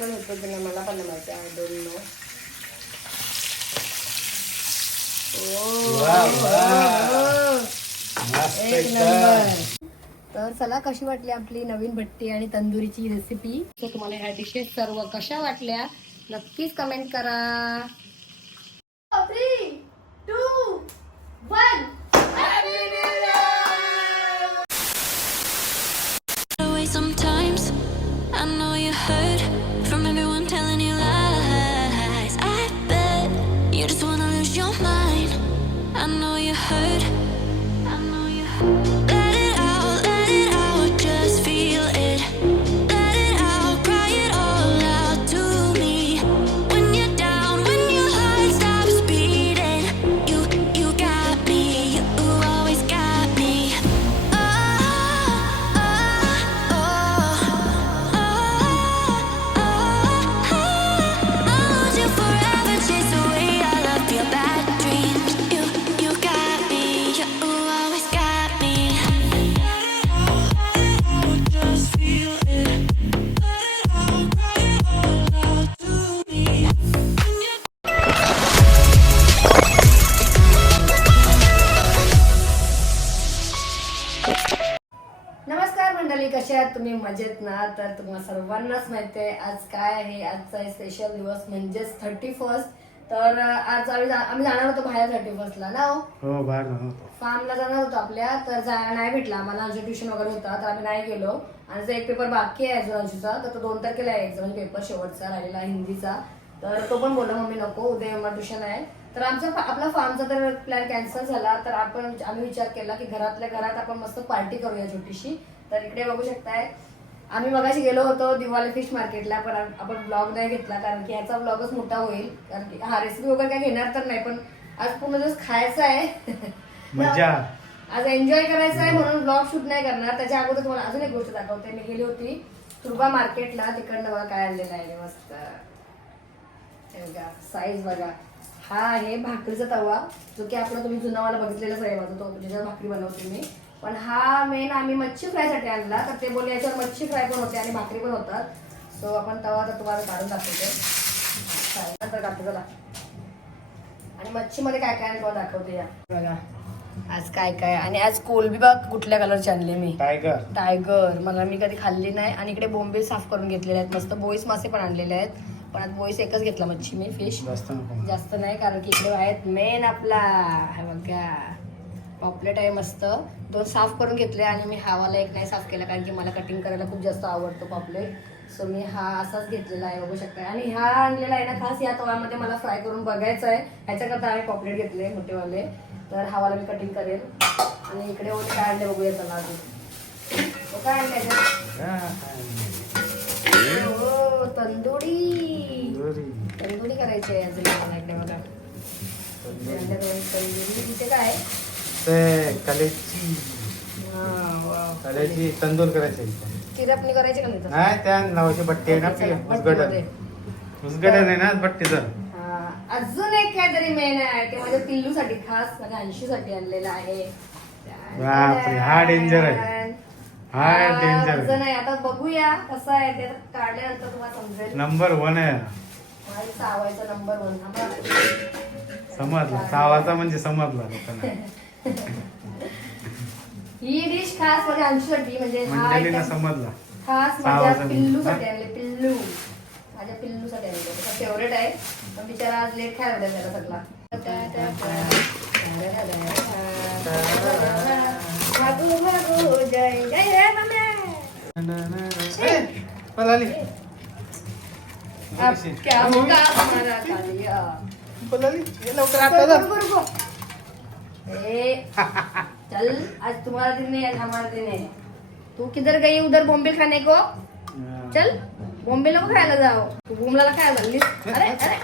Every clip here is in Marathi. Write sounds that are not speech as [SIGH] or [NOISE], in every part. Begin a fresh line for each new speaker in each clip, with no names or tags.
पण होतो की नाही मला पण माहिती आय डोंट नो
वा, वा. मस्त
एक
एकदम.
नंबर तर चला कशी वाटली आपली नवीन भट्टी आणि तंदुरीची रेसिपी तर तुम्हाला ह्या डिशेस सर्व कशा वाटल्या नक्कीच कमेंट करा
Three, two, one.
तर तुम्हाला सर्वांनाच माहिती आहे आज काय आहे? आजचा स्पेशल दिवस म्हणजेच थर्टी फर्स्ट तर आज आम्ही जा- आम्ही जाणार होतो बाहेर थर्टी फर्स्टला ना हो?
हो बाहेर नव्हतो
फार्मला जाणार होतो आपल्या तर जा नाही भेटला. आम्हाला आमच्या ट्युशन वगैरे होता तर आम्ही नाही गेलो. आणि जो एक पेपर बाकी आहे अजून अंशूचा तर तो दोन तारखेला आहे एक्झाम पेपर शेवटचा राहिलेला हिंदीचा. तर तो पण बोलला मम्मी नको उद्या मला ट्युशन आहे. तर आमचा फा- आपला फार्मचा तर प्लॅन कॅन्सल झाला तर आपण आम्ही विचार केला की घरातल्या घरात आपण मस्त पार्टी करूया छोटीशी. तर इकडे बघू शकताय आम्ही मगाशी गेलो होतो दिवाळी फिश मार्केटला पण आपण ब्लॉग नाही घेतला कारण की याचा ब्लॉगच मोठा होईल. कारण की हा रेसिपी वगैरे काय घेणार तर नाही पण आज पूर्ण दिवस खायचा आहे.
मजा.
आज एन्जॉय करायचं आहे म्हणून ब्लॉग शूट नाही करणार. त्याच्या अगोदर तुम्हाला अजून एक गोष्ट दाखवते. मी गेली होती तुर्बा मार्केटला तिकडनं बघा काय आणलेलं आहे. मस्त. बघा साईज बघा. हा आहे भाकरीचा तवा जो की आपला तुम्ही जुनावाला बघितलेलाच आहे माझा. तो ज्याच्यावर भाकरी बनवते मी. पण हा मेन आम्ही मच्छी फ्रायसाठी आणला. तर ते बोलले याच्यावर मच्छी फ्राय पण होते आणि भाकरी पण होतात. सो आपण तवा तर तुम्हाला काढून दाखवते. नंतर काढतो चला. आणि मच्छीमध्ये काय काय तुम्हाला दाखवते या. बघा. आज काय काय? आणि आज कोलबी बघ कुठल्या कलरची आणली मी.
टायगर
टायगर मला मी कधी खाल्ली नाही. आणि इकडे बोंबे साफ करून घेतलेले आहेत. मस्त बोईस मासे पण आणलेले आहेत. पण आज बोईस एकच घेतला मच्छी मी फिश
जास्त
नाही कारण की इकडे आहेत मेन आपला. हे बघा पॉपलेट आहे मस्त दोन साफ करून घेतले आणि मी हावाला एक नाही साफ केला कारण की मला कटिंग करायला खूप जास्त आवडतो पॉपलेट सो मी हा असाच घेतलेला आहे बघू शकता आणि हा आणलेला आहे ना खास या तव्यामध्ये मला फ्राय करून बघायचं आहे. ह्याच्याकरता आम्ही पॉपलेट घेतले मोठेवाले. तर हावाला मी कटिंग करेल. आणि इकडे ओले काय आणले बघूया चला अजून. काय आणले हो तंदुरी. तंदुरी. करायची आहे अजून मला इकडे बघा. तंदुरी. इथे काय?
ते कलेची. कलेची तंदूर करायची.
चिरपणी करायची का नाही?
नाही त्या नावाची भट्टी आहे ना
चला,
उसगडन. उसगडन आहे ना भट्टीचं
हा, अजून एक काहीतरी मेन आहे ते माझ्या पिल्लूसाठी खास माझ्या अंशीसाठी आणलेलं आहे
बापरे, हा danger आहे. हा.
वजन आहे आता बघूया कसं आहे ते काढल्यानंतर तुम्हाला समजेल
नंबर वन आहे
माझी चावायचा नंबर वन
समजला सावाचा म्हणजे समजला लोकांना [LAUGHS]
ही डिश खास म्हणजे हा
मंडळींना
item
समजला.
खास माझ्या
म्हणजे.
पिल्लूसाठी आणले पिल्लू. माझ्या पिल्लूसाठी आणले. त्याचा फेवरेट आहे. पण बिचारा आज लेट खायला भेटेल त्याला सगळा. जय जय हे क्या होगा हमारा कालिया.
ये लवकर आता जा.
ए, चल आज तुम्हारा दिन नहीं आज हमारा दिन है तू किधर गई उधर बॉम्बे खाने को? चल बॉम्बे नको खायला जाओ तू बुमला खायला चाललीस. अरे अरे.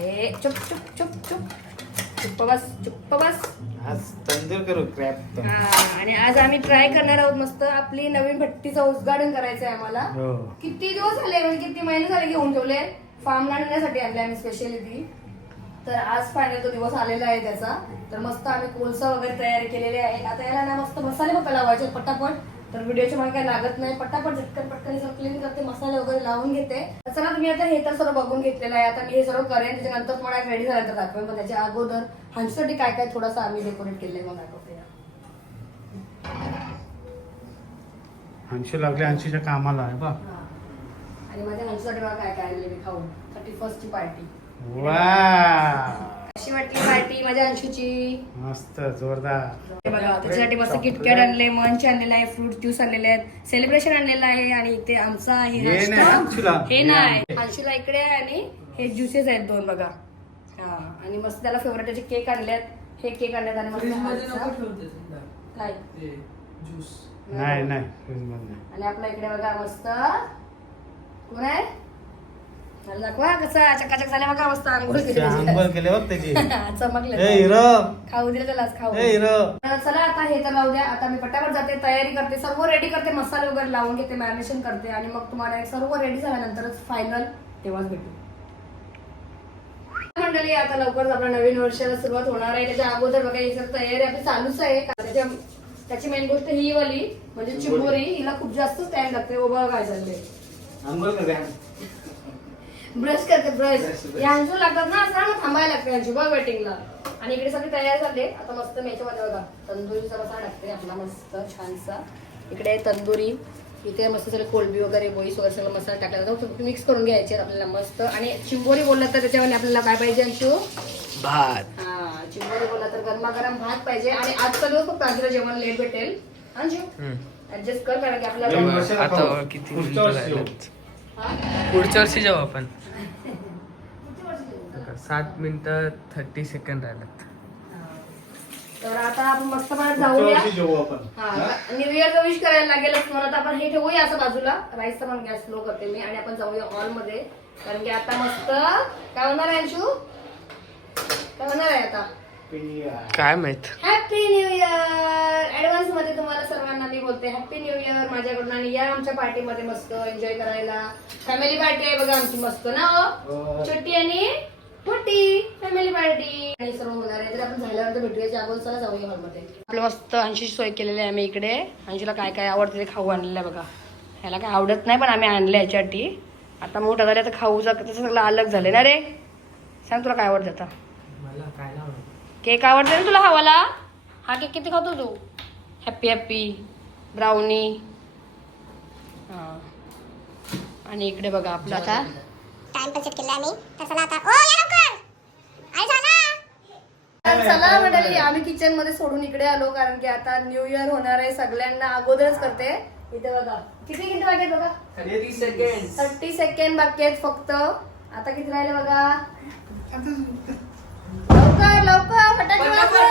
ए चुप चुप चुप चुप. चुप्प बस चुप्प बस.
आज तंदूर करू क्रॅप
हा, आणि आज आम्ही ट्राय करणार आहोत मस्त आपली नवीन भट्टीचं उद्घाटन करायचं आहे आम्हाला.
हो.
किती दिवस झाले म्हणजे किती महिने झाले घेऊन ठेवले? फार्मला आणण्यासाठी आणले आम्ही स्पेशली ती तर आज फायनल तो दिवस आलेला आहे त्याचा तर मस्त आम्ही कोळसा वगैरे तयारी केलेली आहे. आता याला ना मस्त मसाले बघा लावायचे पटापट. तर व्हिडिओच्या मागे काय लागत नाही. पटापट झटकन पटकन सगळं क्लीन करते मसाले वगैरे लावून घेते. चला तुम्ही आता हे तर सर्व बघून घेतलेलं आहे. आता मी हे सर्व करेन. त्याच्यानंतर तुम्हाला रेडी झाल्यानंतर दाखवेन. पण त्याच्या अगोदर हंचसाठी काय काय थोडंसं आम्ही डेकोरेट केलंय मग दाखवते
लागले अंशूच्या कामाला आहे बा.
आणि माझ्या हंचसाठी बघा काय काय आणले मी खाऊन. थर्टी फर्स्ट ची पार्टी
वा
कशी वाटली पार्टी माझ्या अंशूची
मस्त जोरदार
हे बघा त्याच्यासाठी मस्त किटकॅट आणले मंच आणलेलं आहे फ्रूट ज्यूस आणलेले आहेत सेलिब्रेशन आणलेलं आहे आणि इथे आमचा आहे
हे
नाश्ता.
नाही अंशूला.
हे नाही
आहे.
अंशूला इकडे आहे आणि हे ज्युसेस आहेत दोन बघा हा आणि मस्त त्याला फेवरेट त्याचे केक आणलेत हे केक आणलेत आणि मस्त
फ्रीजमध्ये
हातचा.
नको ठेवते सुद्धा.
काय
ते ज्यूस
नाही नाही फ्रीजमध्ये नाही.
आणि आपल्या इकडे बघा मस्त कोण आहे मला दाखवा कसा चकाचक झाले बघा मस्त आंघोळ केली
ते
त्याची.
आंघोळ केले बघ त्याची. [LAUGHS]
चमकले.
ए हिरो
खाऊ दिले त्याला आज खाऊ.
ए हिरो
तर चला आता हे तर लावू द्या. आता मी पटापट जाते तयारी करते. सर्व रेडी करते. मसाले वगैरे लावून घेते मॅरिनेशन करते. आणि मग तुम्हाला हे सर्व रेडी झाल्यानंतरच फायनल तेव्हाच भेटू. मंडळी आता लवकरच आपल्या नवीन वर्षाला सुरुवात होणार आहे. त्याच्या अगोदर बघा ही सर तयारी आपली चालूच आहे. त्याच्या त्याची मेन गोष्ट ही वाली म्हणजे चिंबोरी हिला खूप जास्त टाइम लागते. उभं काय चाललंय
आंघोळ
ब्रश करते ब्रश. या अंशू लागतात ना असं मग थांबायला लागते अंशू बघ वेटिंगला. आणि इकडे सगळे तयार झाले. आता मस्त मी याच्यामध्ये बघा. तंदुरीचा मसाला टाकते आपला मस्त छानसा. इकडे तंदुरी. इथे मस्त सगळे कोलबी वगैरे बोईस वगैरे सगळं मसाला टाकला जातो मिक्स करून घ्यायचे आपल्याला मस्त. आणि चिंबोरी बोलला तर त्याच्यामध्ये आपल्याला काय पाहिजे अंशू
भात.
हा चिंबोरी बोलला तर गरमागरम भात पाहिजे. आणि आजचा दिवस फक्त आजीला जेवण लेट भेटेल. अंशू ऍडजस्ट कर कारण की आपल्याला
आता. किती
पुढच्या
मिनिटं
वर्षी?
हा?
जाऊ आपण? सात मिनिटं थर्टी सेकंड राहिलेत.
तर आता आपण मस्त पाण्यात जाऊया.
वर्षी जेवू आपण.
हा न्यू इयरचा विश करायला लागेलच मला तर आपण हे ठेवूया असं बाजूला. राईसचा पण गॅस स्लो करते मी आणि आपण जाऊया हॉलमध्ये. कारण की आता मस्त काय होणार आहे अंशू? काय होणार आहे आता?
काय माहीत?
हॅपी न्यू इयर ऍडव्हान्समध्ये तुम्हाला सर्वांना मी बोलते हॅपी न्यू इयर माझ्याकडून आणि या आमच्या पार्टीमध्ये मस्त एन्जॉय करायला. फॅमिली पार्टी आहे बघा आमची मस्त ना हो? छोटी आणि मोठी फॅमिली पार्टी आणि सर्व होणार आहे तर आपण झाल्यावर भेटूया. अगोदर चला जाऊया हॉलमध्ये. आपलं मस्त अंशी सोय केलेली आहे आम्ही इकडे. अंशीला काय काय आवडतं ते खाऊ आणलेलं आहे बघा. ह्याला काय आवडत नाही पण आम्ही आणलं याच्यासाठी. आता मोठा झाला तर खाऊ जा तसं सगळं अलग झाले ना रे सांग तुला काय आवडतं आता.
मला काय लावलं
केक आवडते ना तुला हवाला? हा केक किती खातो तू? हॅपी हॅपी ब्राउनी हा. आणि इकडे बघा आपलं आता.
टाइम पण सेट केला आम्ही. तर चला आता ओ या लवकर! आई झाला
चला मंडळी आम्ही किचनमध्ये सोडून इकडे आलो कारण की आता न्यू इयर होणार आहे सगळ्यांना अगोदरच करते. इथे बघा. किती मिनिटं बाकी आहेत बघा?
थर्टी सेकंड
थर्टी सेकंड बाकी आहेत फक्त. आता किती राहिले बघा? लवकर लवकर फटाके लवकर.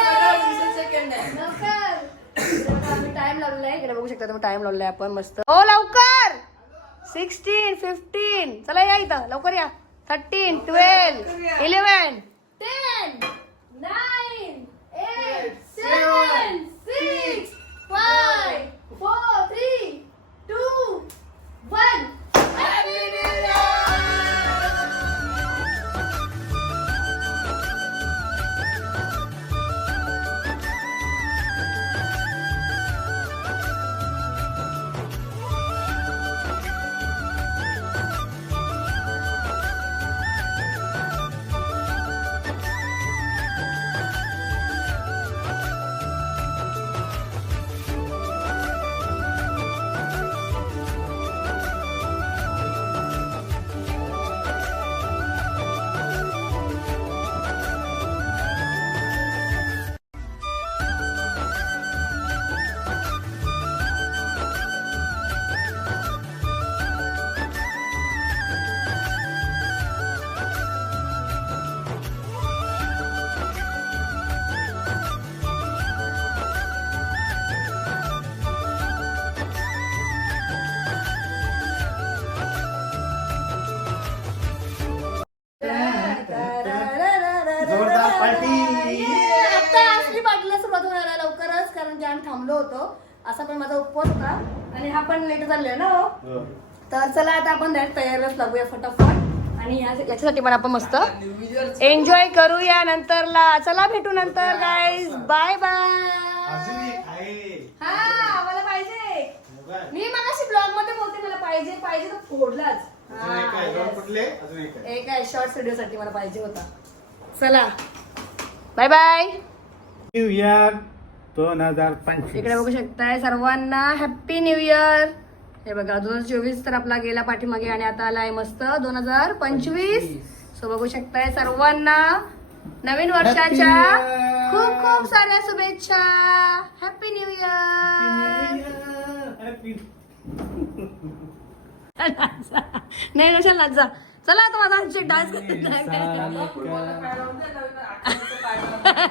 [COUGHS] टाइम लावलाय इकडे बघू शकता तुम्ही टाइम लावलाय आपण मस्त. हो लवकर! Sixteen fifteen. चला या इथं. लवकर या. Thirteen twelve eleven ten nine eight seven six five four three two one. आता असली पार्टीला सुरुवात होणार आहे लवकरच कारण की आम्ही थांबलो होतो. असा पण माझा उपवास होता. आणि हा पण लेट झालेला ना हो. तर चला आता आपण direct तयारीलाच लागूया फटाफट. आणि या- याच्यासाठी पण आपण मस्त एन्जॉय करूया नंतरला. चला भेटू नंतर गाईज बाय बाय हा मला पाहिजे. मी मगाशी ब्लॉगमध्ये बोलते मला पाहिजे पाहिजे तर फोडलाच. हा,
एक आहे.
शॉर्ट व्हिडिओ साठी मला पाहिजे होता. चला. बाय बाय
न्यू इयर दोन हजार पंचवीस.
इकडे बघू शकताय सर्वांना. हॅप्पी न्यू इयर हे बघा दोन हजार चोवीस तर आपला गेला पाठीमागे आणि आता आलाय मस्त. दोन हजार पंचवीस. सो बघू शकताय सर्वांना. नवीन वर्षाच्या! खूप खूप साऱ्या शुभेच्छा. हॅपी न्यू इयर नाही लाजा चला आता माझा आमचे डान्स [LAUGHS]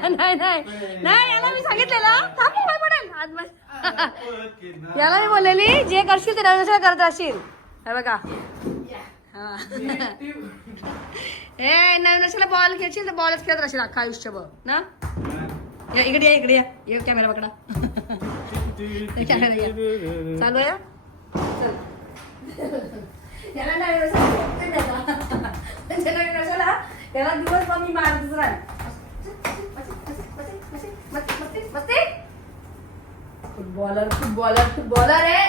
नाही नाही नाही. याला मी सांगितलेलं. थांब मोबाईल पडेल. आज बस. [LAUGHS] याला मी बोललेली जे करशील ते नवीन करत असशील हे बघा. हा. [LAUGHS] ए नवीन वर्षाला बॉल खेळशील तर बॉलच खेळत राहशील अख्खा आयुष्यभर. ना? या, इकडे या इकडे या. ये कॅमेरा पकडा. कॅमेरा. चालू आहे? चल. याला नवीन वर्षाला त्याला. म्हणजे नवीन वर्षाला त्याला दिवस मी मारतच राहील फुटबॉलर फुटबॉलर फुटबॉलर आहे.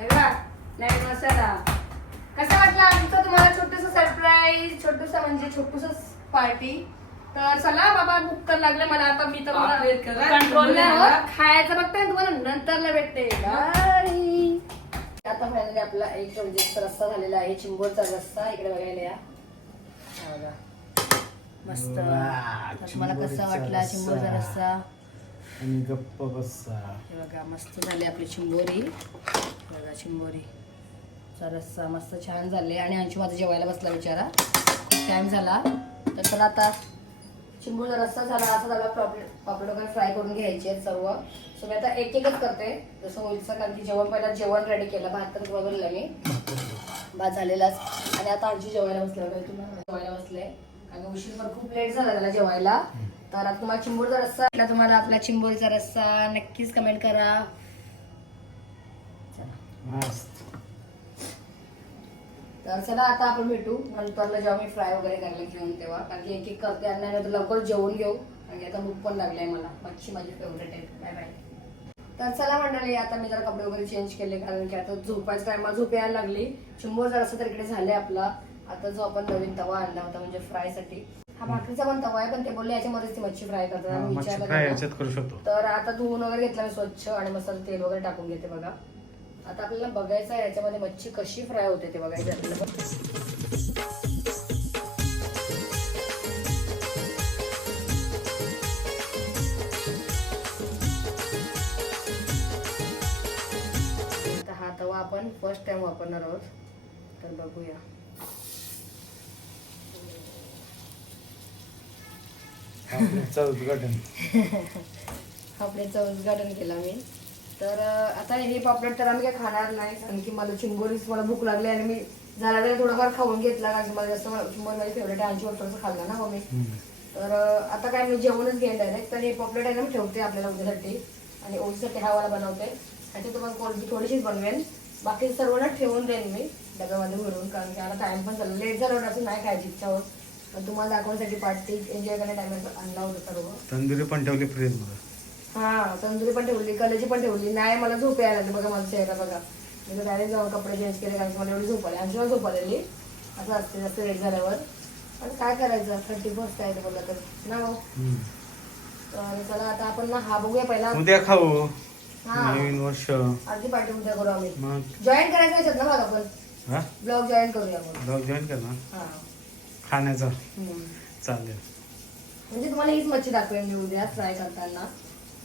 बघा, नवीन वर्षाला कसा वाटला आमचं तुम्हाला छोटस सरप्राईज छोटस म्हणजे छोटूस पार्टी तर चला बाबा भूक तर लागले. मला आता मी तर कंट्रोल नाही खायचं बघताय तुम्हाला नंतरला भेटते. आता फायनली आपला एक म्हणजे रस्सा झालेला आहे चिंबोरचा रस्सा इकडे बघायला या. बघा. मस्त. तर तुम्हाला कसा वाटला
चिंबोरीचा रस्सा. आणि गप्प बसा.
हे बघा मस्त झाली आपली चिंबोरी. बघा चिंबोरी चा रस्सा मस्त छान झाले. आणि अंशू माझा जेवायला बसला बिचारा टाइम झाला. तर चला आता चिंबोरचा रस्सा झाला असा झाला पापलेट पापलेट वगैरे फ्राय करून घ्यायचे आहेत सर्व. सो मी आता एक एकच करते. जसं होईलचं कारण की जेवण पहिला जेवण रेडी केलं भात तर बघितलं मी. भात झालेलाच आणि आता आमची जेवायला बसले. बघा तुम्हाला जेवायला बसले. आणि उशीर पण खूप लेट झाला त्याला जेवायला. तर आता तुम्हाला चिंबोरचा रस्सा तुम्हाला आपला चिंबोरीचा रस्सा नक्कीच कमेंट करा.
मस्त.
तर चला आता आपण भेटू. नंतरला जेव्हा मी फ्राय वगैरे करायला घेऊन तेव्हा. कारण की एक एक करते आणि लवकर जेवून घेऊ. आणि आता भूक पण लागली आहे मला. मच्छी माझी फेवरेट आहे. बाय बाय तर चला मंडळी आता मी जरा कपडे वगैरे चेंज केले कारण की आता झोपायचं टायमा झोप यायला लागली. चिंबोर जरासं तर इकडे झाले आपला. आता जो आपण नवीन तवा आणला होता म्हणजे फ्रायसाठी हा भाकरीचा पण तवा आहे पण ते बोलले याच्यामध्येच ती मच्छी फ्राय करतात. विचारलं
करू शकतो.
तर आता धुवून वगैरे घेतला मी स्वच्छ आणि मस्त तेल वगैरे टाकून घेते बघा. आता आपल्याला बघायचं आहे याच्यामध्ये मच्छी कशी फ्राय होते ते बघायचं आपल्याला. आपण फर्स्ट टाइम वापरणार आहोत. तर बघूया.
पापलेटचं [LAUGHS] उद्घाटन.
केलं मी तर आता हे पापलेट तर आम्ही काय खाणार नाही कारण की मला चिंबोरीच मला भूक लागली आणि मी झाला तरी थोडंफार खाऊन घेतला कारण मला जास्त चिंबोरी माझी फेवरेट आहे. ऐंशी वर्षाचं खाल्ला ना मग मी. तर आता काय मी जेवणच घेईन डायरेक्ट तर हे पॉपलेट आहे ना मी ठेवते आपल्याला उद्यासाठी. आणि ओळीसाठी हा वाला बनवते. ह्याची तुम्हाला क्वालिटी थोडीशीच बनवेन. बाकी सर्वांना ठेवून देईन मी डब्यामध्ये भरून कारण की आता टाइम पण झाला लेट झाला असं नाही खायची इच्छा होत. पण तुम्हाला दाखवण्यासाठी पार्टी एन्जॉय करण्या टाइम आणला होता सर्व.
तंदुरी पण ठेवली फ्रीजमध्ये.
हा तंदुरी पण ठेवली कलेची पण ठेवली. नाही मला झोप यायला लागली. बघा माझा चेहरा बघा. मी डायरेक्ट जाऊन कपडे चेंज केले कारण की मला एवढी झोप आली. पण झोप आलेली असं असते जास्त लेट झाल्यावर. पण काय करायचं? थर्टी फर्स्ट आहे ते बोललं तर. ना हो. तर चला आता आपण ना हा बघूया पहिला.
उद्या खाऊ. नवीन वर्ष.
अर्धी पार्टी उद्या करू आम्ही.
मग?
जॉईन करायचं याच्यात ना बघा आपण.
हा?
ब्लॉग जॉईन करूया आपण
ब्लॉग जॉईन कर ना
हा.
खाण्याचा?
हम्म.
चालेल.
म्हणजे तुम्हाला हीच मच्छी दाखवेन मी उद्या फ्राय करताना.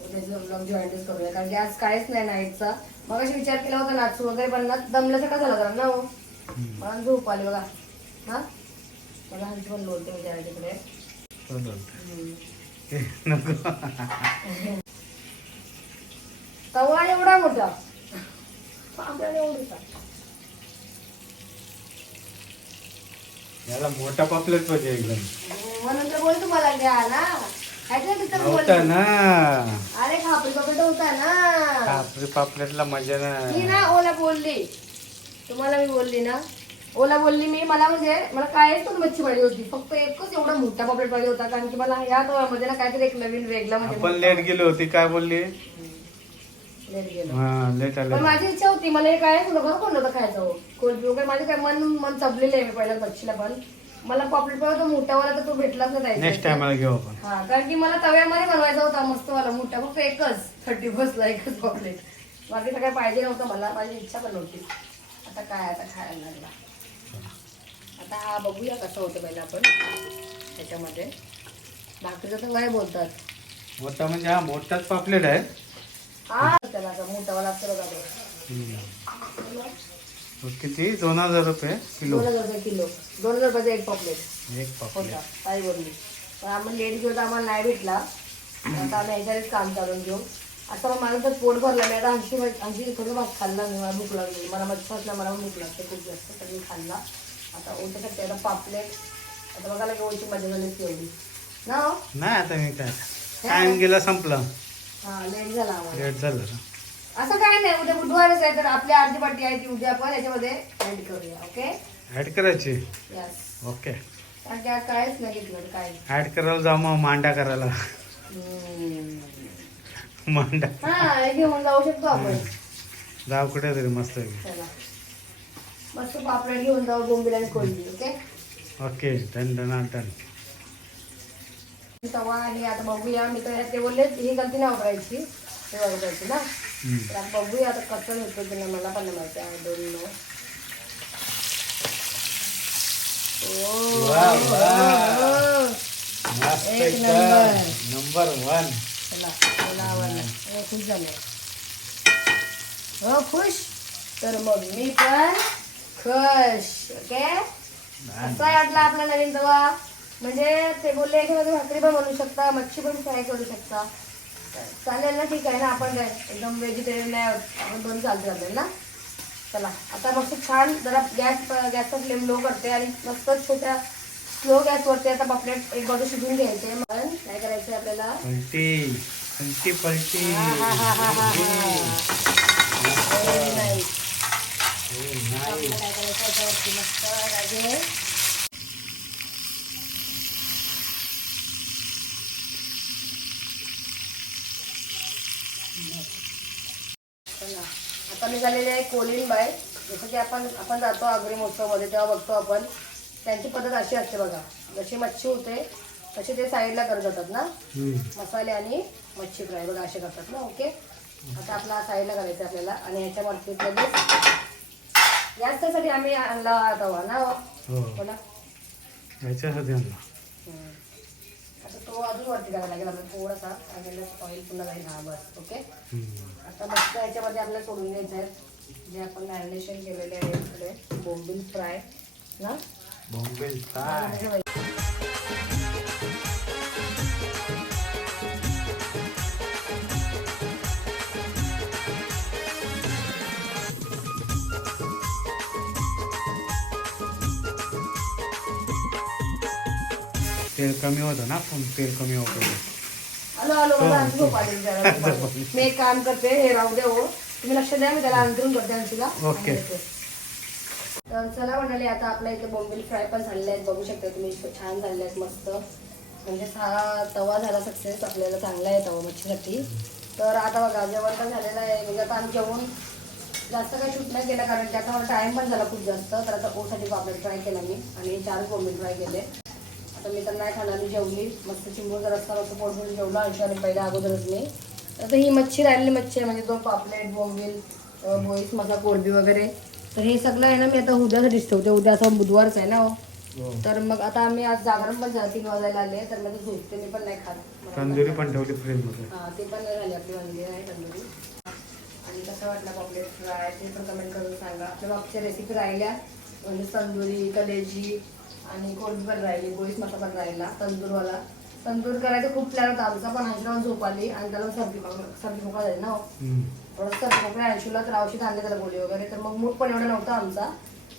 उद्याचं ब्लॉग जॉईनच करूया. कारण की आज काहीच नाही नाईटचा. मग अशी विचार केला होता नाचू वगैरे पण ना दमल्यासारखा झाला जरा? ना हो. मला झोप आली बघा. हा? मला हंची पण बोलते मी जरा तिकडे
चालेल नको. [LAUGHS]
तवा एवढा मोठा. पापड एवढा
याला मोठा पापलेट पाहिजे एकदम.
म्हणून तर बोल तुम्हाला घ्या ना. बोल.
ना.
अरे खापरी पापड होता ना.
कापरी पापलेटला मजा
मी
ना
ना ओला बोलली. तुम्हाला मी बोलली ना. ओला बोलली मी मला म्हणजे मला कायच पण मच्छी पाहिजे होती. फक्त एकच एवढा मोठा पापलेट पाहिजे होता. कारण की मला या तव्यामध्ये ना काहीतरी एक नवीन वेगळा
आपण
म्हणजे
लेट गेलो होती. काय बोलली?
लेट गेलो.
हा लेट
पण
आलं
माझी इच्छा होती मला हे काय तुला घर कोण होतं खायचं. कोलबी वगैरे माझे काय मन मन चपलेलं आहे मी पहिल्या मच्छीला पण. मला पॉपलेट पण तो मोठावाला तर तो भेटलाच नाही
नेक्स्ट घेऊ आपण.
हा कारण की मला तव्यामध्ये बनवायचा होता मस्त वाला मोठा फक्त एकच थर्टी बसला एकच पॉपलेट. बाकी काय पाहिजे नव्हतं मला माझी इच्छा पण नव्हती. आता काय आता खायला लागला. आता हा बघूया कसं होतं पहिलं आपण त्याच्यामध्ये. भाकरीचं तर काय बोलतात?
मोठा म्हणजे हा मोठाच पापलेट आहे. किती? दोन हजार रुपये किलो.
दोन हजार रुपये किलो. दोन हजार रुपयाचा एक पॉपलेट.
एक पापलेट.
ताई बोलली पण आम्हाला लेट घेऊ तर आम्हाला नाही भेटला. आता आम्ही ह्याच्यावरच काम चालून घेऊ. आता मग माझं तर पोट भरलं. मी आता ऐंशी ऐंशी थोडं भात खाल्ला मी. मला भूक लागली. मला मच्छी असला मला भूक लागते खूप जास्त. तर मी खाल्ला. आता ओळखू आता पापलेट. आता बघायला की ओळखी मजा झाली तेवढी ना हो?
नाही आता मी काय टाइम गेला संपला.
लेट झाला
लेट झालं.
असं काय नाही उद्या बुधवारच आहे तर आपली अर्धी पार्टी आहे ती उद्या आपण याच्यामध्ये ऍड करूया ओके
ऍड करायची?
यस
ओके
कारण की आज कायच नाही घेतलं काय
ऍड करायला जाऊ मग मांडा करायला.
हम्म.
मांडा.
हा हे घेऊन जाऊ शकतो आपण.
जाऊ कुठे तरी मस्त
चला. मस्त पापलेट घेऊन जाऊ बोंबील आणि कोळंबी okay
okay done done done
तवा हे आता बघूया. मी तर ते बोलले ही गलती नाही वापरायची. हे वापरायची ना. तर आता बघूया आता कसं होतं की नाही मला पण नाही माहिती आहे. दोन नो
वा, वा. मस्त
एक
एकदम.
नंबर.
Number one.
चला मला आवडलं हो खुश झाले. हो खुश? तर मग मी पण खुश ओके? कसा वाटला आपला नवीन तवा? म्हणजे ते बोलले याच्यामध्ये भाकरी पण बनवू शकता मच्छी पण फ्राय करू शकता. चालेल ना ठीक आहे ना आपण काय एकदम व्हेजिटेरियन नाही. आपण दोन चालते आपल्याला ना. चला आता मस्त छान जरा गॅस गॅसचा फ्लेम लो करते आणि मस्त छोट्या स्लो गॅसवरती आता पापलेट एक बाजू शिजून घ्यायचे. मग काय करायचं आपल्याला?
पलटी पलटी
चला. आता निघालेले आहे कोलिन बाय जसं की आपण आपण जातो आगरी महोत्सवमध्ये तेव्हा बघतो आपण. त्यांची पद्धत अशी असते बघा. जशी मच्छी होते तशी ते साईडला करत जातात ना. मसाले आणि मच्छी फ्राय बघा असे करतात ना. ओके? आता आपला साईडला करायचं आपल्याला. आणि ह्याच्यावरती लगेच जास्तसाठी आम्ही आणला तवा ना
हो?
बोला
याच्यासाठी आणला.
हम्म. आता तो अजून वरती करायला लागेल. आपल्याला थोडासा आणि ऑइल पुन्हा जाईल हा बस ओके. आता मस्त याच्यामध्ये आपल्याला सोडून घ्यायचं आहे. जे आपण मॅरिनेशन केलेले आहे बोंबील फ्राय ना?
बॉम्बे फ्राय तेल कमी होतं ना पण तेल कमी होतं.
मी एक काम करते हे राहू दे हो. तुम्ही लक्ष द्या मी त्याला अंतरून करते अंशूला
ओके.
तर चला म्हणाले आता आपल्या इथे बोंबील फ्राय पण झालेले आहेत. बघू शकता तुम्ही छान झालेले आहेत मस्त. म्हणजे हा तवा झाला सक्सेस आपल्याला चांगला आहे तवा मच्छीसाठी. तर आता बघा जेवण पण झालेलं आहे. म्हणजे आता आम्ही जेवण जास्त काही शूट नाही केलं कारण की आता टाइम पण झाला खूप जास्त. तर आता ओसाठी पापलेट फ्राय केला मी. आणि चार बोंबील फ्राय केले. आता मी तर नाही खाणार मी जेवली. मस्त चिंबूरचा रस्ता मस्त पोट भरून जेवला आणि पहिल्या अगोदरच मी. आता ही मच्छी राहिलेली मच्छी आहे म्हणजे दोन पापलेट बोंबील बोईस मसा कोळंबी वगैरे. तर हे सगळं आहे ना मी आता उद्यासाठीच ठेवते. उद्या असं बुधवारच आहे ना हो.
हो.
तर मग आता आम्ही आज जागरण पण झालं तीन वाजायला आले. तर मग ते झोपते मी पण नाही खात.
तंदुरी पण ठेवली फ्रीजमध्ये
हा ते पण नाही झाली आपली वांगी आहे तंदुरी. आणि कसं वाटलं पॉपलेट फ्राय ते पण कमेंट करून सांगा. आपल्या मागच्या रेसिपी राहिल्या म्हणजे तंदुरी कलेजी आणि पण राहिली गोळीस मसा पण राहिला तंदूरवाला. तंदूर करायचं खूप प्लॅन होता. आमचा पण हंशरावून झोप आली आणि त्याला सर्दी सर्दी खोकला झाली ना हो. थोडंसं सर्दी खोकला अंशूला तर औषध आणले त्याला गोळी वगैरे तर मग मूड पण एवढा नव्हता आमचा.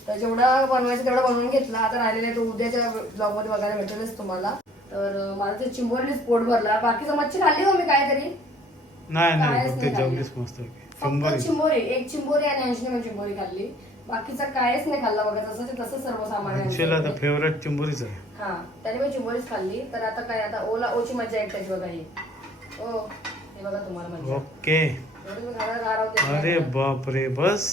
तर जेवढा बनवायचं तेवढा बनवून घेतला. आता राहिलेला तो उद्याच्या ब्लॉगमध्ये बघायला भेटेलच तुम्हाला. तर माझं ते चिंबोरीच पोट भरला. बाकीचं मच्छी खाल्ली हो मी काहीतरी?
नाही नाही फक्त
चिंबोरी. एक चिंबोरी आणि ऐंशी चिंबोरी खाल्ली. बाकीचा कायच नाही खाल्ला बघा तसं ते तसं सर्वसामान्य
तर फेवरेट चिंबुरीच आहे.
हा त्याने मी चिंबोरीच खाल्ली. तर आता काय आता ओला ओची मजा आहे त्याची बघा ही. ओ हे बघा तुम्हाला मजा
ओके. अरे बाप रे बस.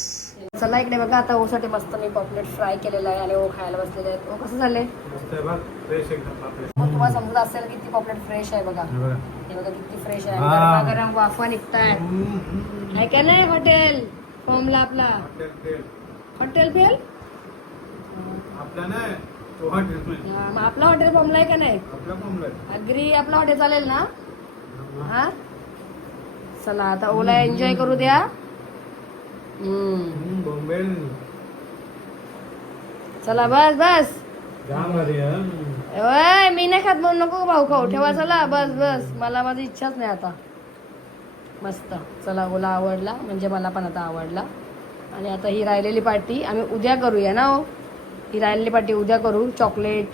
चला इकडे बघा आता ओसाठी मस्त मी पॉपलेट फ्राय केलेला आहे आणि ओ खायला बसलेले आहेत. ओ कसं झाले
मस्त आहे बघ फ्रेश एकदम पापलेट.
तुम्हाला समजत असेल किती पॉपलेट फ्रेश आहे बघा.
हे बघा.
हे बघा किती फ्रेश आहे. गरमागरम वाफा निघतायत. आहे का नाही हॉटेल फॉर्मला आपला. Hotel fail?
नाही.
हा, मग आपला हॉटेल आहे का नाही. अग्री आपला हॉटेल चालेल ना? हा. चला आता ओला एन्जॉय करू द्या. चला बस बस. ओय मी नाही खात म्हणून नको भाऊ खाऊ. ठेवा चला बस बस. मला माझी इच्छाच नाही आता. मस्त. चला ओला आवडला. म्हणजे मला पण आता आवडला. आणि आता ही राहिलेली पार्टी आम्ही उद्या करूया ना हो? ही राहिलेली पार्टी उद्या करू. चॉकलेट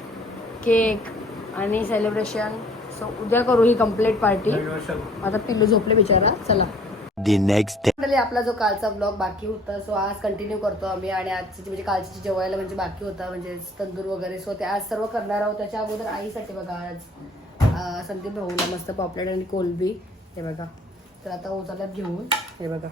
केक आणि सेलिब्रेशन सो उद्या करू ही कंप्लीट पार्टी आता पिल्लू झोपले बिचारा. चला. मंडळी, आपला जो कालचा ब्लॉग बाकी होता सो आज कंटिन्यू करतो आम्ही आणि आजची म्हणजे कालची जेवायला म्हणजे बाकी होता म्हणजे तंदूर वगैरे सो ते आज सर्व करणार आहोत. त्याच्या अगोदर आईसाठी बघा आज संदीप भाऊला मस्त पॉपलेट आणि कोलबी. हे बघा. तर आता उचलत घेऊन हे बघा.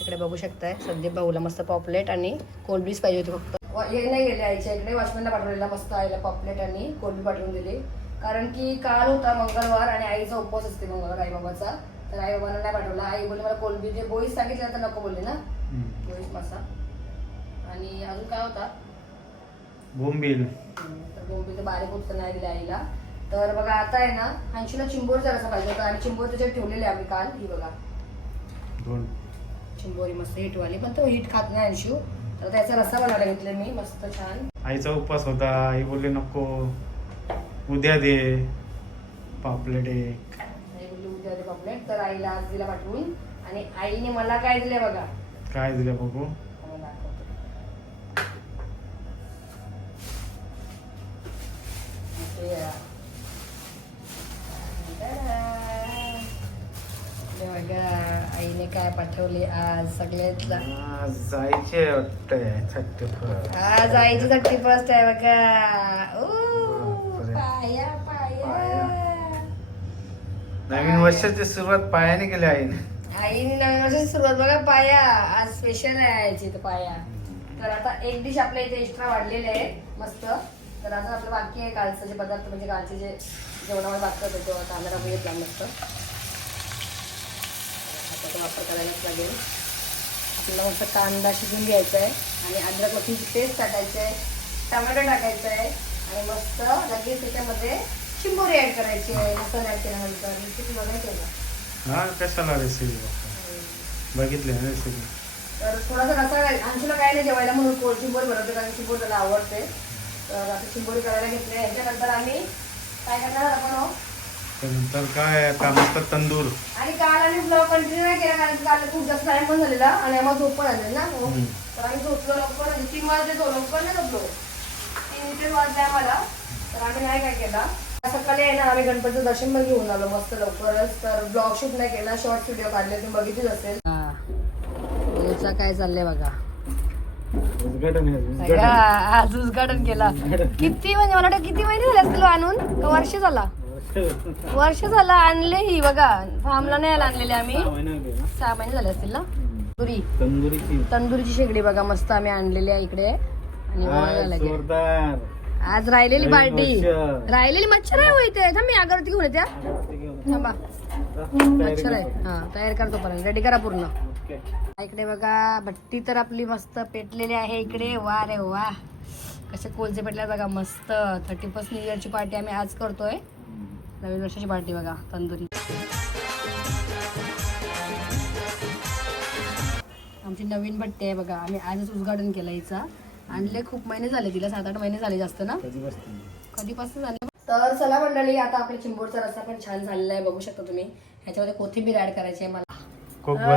इकडे बघू शकताय. संदीप भाऊला मस्त पॉपलेट आणि कोलबीच पाहिजे होती फक्त. हे नाही गेले आईच्या इकडे. वॉचमॅनला पाठवलेला मस्त आईला पॉपलेट आणि कोलबी पाठवून दिली. कारण की काल होता मंगळवार आणि आईचा उपवास असते मंगळवार आईबाबाचा. तर आई बाबांना नाही पाठवला. आई बोलली मला कोलबी जे बोईस सांगितलं तर नको बोलली ना. बोईस मासा. आणि अजून काय होता?
बोंबील.
तर बोंबीचं बारीक उत्तर नाही दिलं आईला. तर बघा आता आहे ना हंशीला चिंबोर जरासा पाहिजे होता. आणि चिंबोर त्याच्यात ठेवलेले आम्ही काल. ही बघा.
दोन.
चिंबोरी मस्त हिटवाली पण तो हिट खात नाही अंशू. तर त्याचा रस्सा बनवायला घेतला मी मस्त छान.
आईचा उपवास होता. आई बोलली नको. उद्या दे पापलेट एक.
आई बोलली उद्या दे पॉपलेट. तर आईला आज दिला पाठवून. आणि आईने मला काय दिले बघा?
काय दिलं बघू?
या. हे बघा. आईने काय पाठवले आज सगळ्यातला?
आज जायचे
आज आईची थर्टी फर्स्ट आहे बघा. ओ. पाया पाया.
नवीन वर्षाची सुरुवात पायाने केली आईने.
आईने नवीन वर्षाची सुरुवात बघा पाया. आज स्पेशल आहे आईची इथं पाया. तर आता एक डिश आपल्या इथे एक्स्ट्रा वाढलेले आहे. मस्त. तर आता आपलं बाकी आहे कालचं जे पदार्थ म्हणजे कालचे जे जेवणामध्ये बाकी होते तो आता आम्हाला आपण घेतला मस्त आता तो वापर करायलाच लागेल. आपल्याला मस्त कांदा शिजून घ्यायचा आहे आणि अद्रक लसूणची पेस्ट टाकायची आहे टोमॅटो टाकायचं आहे आणि मस्त लगेच त्याच्यामध्ये चिंबोरी ऍड करायची आहे. मसाला ऍड केल्यानंतर रेसिपी बघायची का
हा कशाला रेसिपी बघितली ना रेसिपी
तर थोडासा रसा अंशूला काय नाही जेवायला म्हणून कोळ चिंबोरी बनवते कारण चिंबोरी त्याला आवडते. तर आता चिंबोरी करायला घेतली याच्यानंतर आम्ही काय करणार आपण हो?
त्यानंतर काय आता मस्त तंदूर.
आणि काल आम्ही ब्लॉग कंटिन्यू नाही केला कारण की काल खूप जास्त टाइम पण झालेला आणि आम्हाला झोप पण आली ना. हो.
हम्म.
तर आम्ही झोपलो लवकर म्हणजे तीन वाजले झोप लवकर नाही झोपलो. तीन ते वाजले आम्हाला. तर आम्ही नाही काय केला. सकाळी आहे ना आम्ही गणपतीचं दर्शन पण घेऊन आलो मस्त लवकरच. तर ब्लॉग शूट नाही केला शॉर्ट व्हिडिओ काढले. तुम्ही बघितलीच असेल. काय चाललंय बघा.
उद्घाटन आहे,
बघा,
उद्घाटन.
आज उद्घाटन केला. किती म्हणजे मला वाटतं किती महिने झाले असतील आणून का वर्ष झाला. वर्ष झाला आणले ही बघा फार्मला नाही आणलेले आम्ही. सहा महिने झाले असतील ना? तंदुरी.
तंदुरीची.
तंदुरीची शेगडी बघा मस्त आम्ही आणलेली आहे इकडे. आणि वळायला लागेल. आज राहिलेली पार्टी. राहिलेली मच्छर आहे हो इथे. थांब मी अगरबत्ती घेऊन येते हा. थांबा. मच्छर आहे. हा तयार करतो पर्यंत रेडी करा पूर्ण. इकडे बघा भट्टी तर आपली मस्त पेटलेली आहे इकडे. वा रे वा. कसे कोलचे पेटल्या बघा मस्त. थर्टी फर्स्ट न्यू इयरची पार्टी आम्ही आज करतोय. नवीन वर्षाची पार्टी बघा तंदुरी. आमची नवीन भट्टी आहे बघा. आम्ही आजच उद्घाटन केलं हिचा. आणले खूप महिने झाले तिला सात आठ महिने झाले जास्त ना? कधीपासून झाले? तर चला मंडळी आता आपल्या चिंबोरचा रस्सा पण छान झालेला आहे बघू शकता तुम्ही. ह्याच्यामध्ये कोथिंबीर ऍड करायची आहे मला.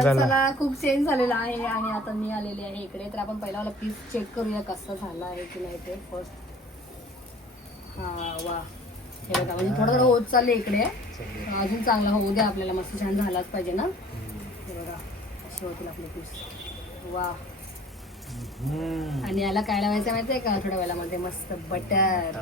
चला खूप चेंज झालेला आहे आणि आता मी आलेली आहे इकडे. तर आपण पहिला वाला पीस चेक करूया कसा झाला आहे की नाही ते फर्स्ट हा वा. हे बघा म्हणजे थोडं थोडं होत चाललं इकडे. अजून चांगला होऊ द्या आपल्याला मस्त छान झालाच पाहिजे ना. हे बघा असे होतील आपले पीस वा. आणि याला काय लावायचं माहितीये का? थोड्या वेळामध्ये मस्त बटर.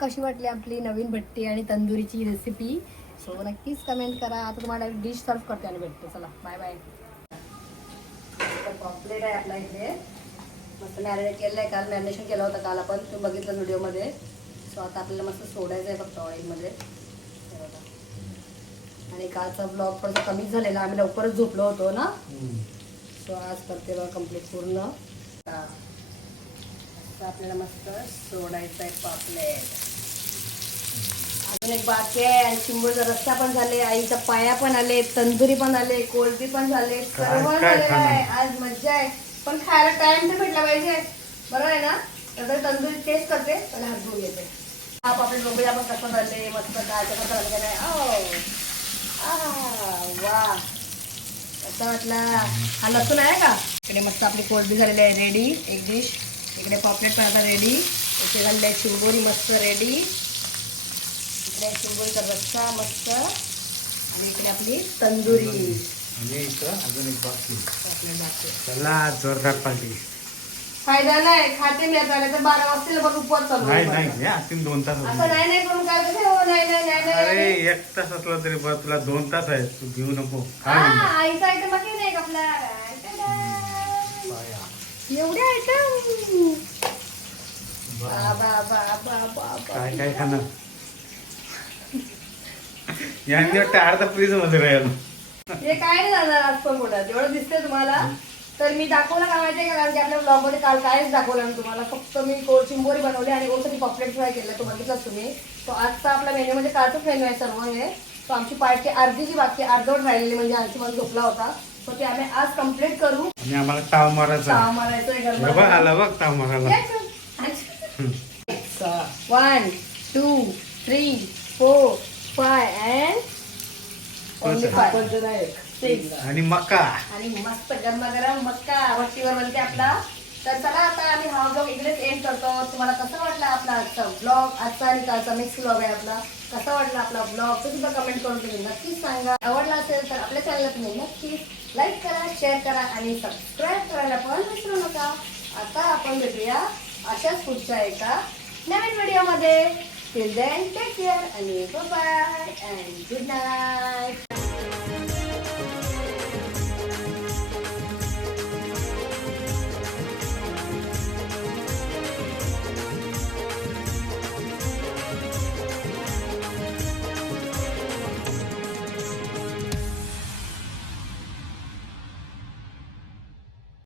कशी वाटली आपली नवीन भट्टी आणि तंदुरीची रेसिपी सो नक्कीच कमेंट करा. आता तुम्हाला डिश सर्व करते आणि भेटते. चला बाय बाय पॉपलेट आहे आपला इथे. मस्त मॅरिनेट केलेलं आहे काल मॅरिनेशन केलं होतं काल आपण. तुम्ही बघितलं व्हिडिओमध्ये सो आता आपल्याला मस्त सोडायचं आहे फक्त ऑइलमध्ये हे बघा. आणि कालचा ब्लॉग थोडासा कमीच झालेला. आम्ही लवकरच झोपलो होतो ना? सो आज करते बघा कंप्लीट पूर्ण. आता आपल्याला मस्त सोडायचं आहे पापलेट. अजून एक बाकी आहे आणि चिंबूरचा रस्ता पण झाले आईच्या पाया पण आले तंदुरी पण आले कोलबी पण झाले सर्व झालेलं? आहे. आज मज्जा आहे. पण खायला टाइम तर भेटला पाहिजे. बरोबर आहे ना? तर तंदुरी टेस्ट करते पण हात धुवून घेते. हा पापलेट बघूया आपण कसं झाले मस्त काय कसं झालं नाही. ओ वा. कसा वाटला? हा लसूण आहे का? इकडे मस्त आपली कोलबी झालेली आहे रेडी एक डिश इकडे पॉपलेट पण आता रेडी इथे झालेली आहे चिंबोरी मस्त रेडी इकडे चिंबोरीचा रस्सा मस्त आणि इकडे आपली तंदुरी
आणि इथं अजून एक बाकी
आपल्या बाकी.
चला जोरदार पार्टी
फायदा नाही खाते मी आता नाही तर बारा वाजता उपवास चालू
नाही नाही. हे आतील दोन तास
असं
होतील.
नाही नाही करून काय करते? हो नाही नाही नाही नाही,
अरे
नाही
एक तास असला तरी बरं तुला दोन तास आहे तू घेऊ नको काय
हा
म्हणतो?
आईचा आयटम बाकी नाही का आपला
पाया.
एवढे आयटम
बा.
बा बा बा बा
काय काय खाणार यांनी वाटतं अर्धा फ्रीजमध्ये राहील.
हे काय नाही जाणार आज पण कुठं? एवढं दिसतंय तुम्हाला तर मी दाखवलं का माहितीये का? कारण की आपल्या ब्लॉगमध्ये काल कायच दाखवलं नाही तुम्हाला. फक्त मी कोळ चिंबोरी बनवली आणि ओसाठी पॉपलेट फ्राय केलं. तो बघितलाच तुम्ही. तो आजचा आपला मेन्यू म्हणजे कालचाच मेन्यू आहे सर्व हे. तो आमची पार्टी अर्धी जी बाकी अर्धवट राहिलेली म्हणजे आमची मन झोपला होता. तो ते आम्ही आज कंप्लीट करू.
आणि आम्हाला ताव मारायचा
सहा मारायचं
आला बघ ताव मारायला.
One two three four five and
आणि मका.
आणि मस्त गरमागरम मक्का भट्टीवर बनते आपला. तर चला आता आम्ही हा ब्लॉग इकडेच एंड करतो. तुम्हाला कसा वाटला आपला आजचा ब्लॉग आजचा आणि कालचा मिक्स ब्लॉग आहे आपला. कसा वाटला आपला ब्लॉग ते सुद्धा कमेंट करून तुम्ही नक्कीच सांगा. आवडला असेल तर आपल्या चॅनलला तुम्ही नक्कीच लाईक करा शेअर करा आणि सबस्क्राईब करायला पण विसरू नका. आता आपण भेटूया अशाच पुढच्या एका नवीन व्हिडिओमध्ये टिल देन टेक केअर आणि बाय अँड गुड नाईट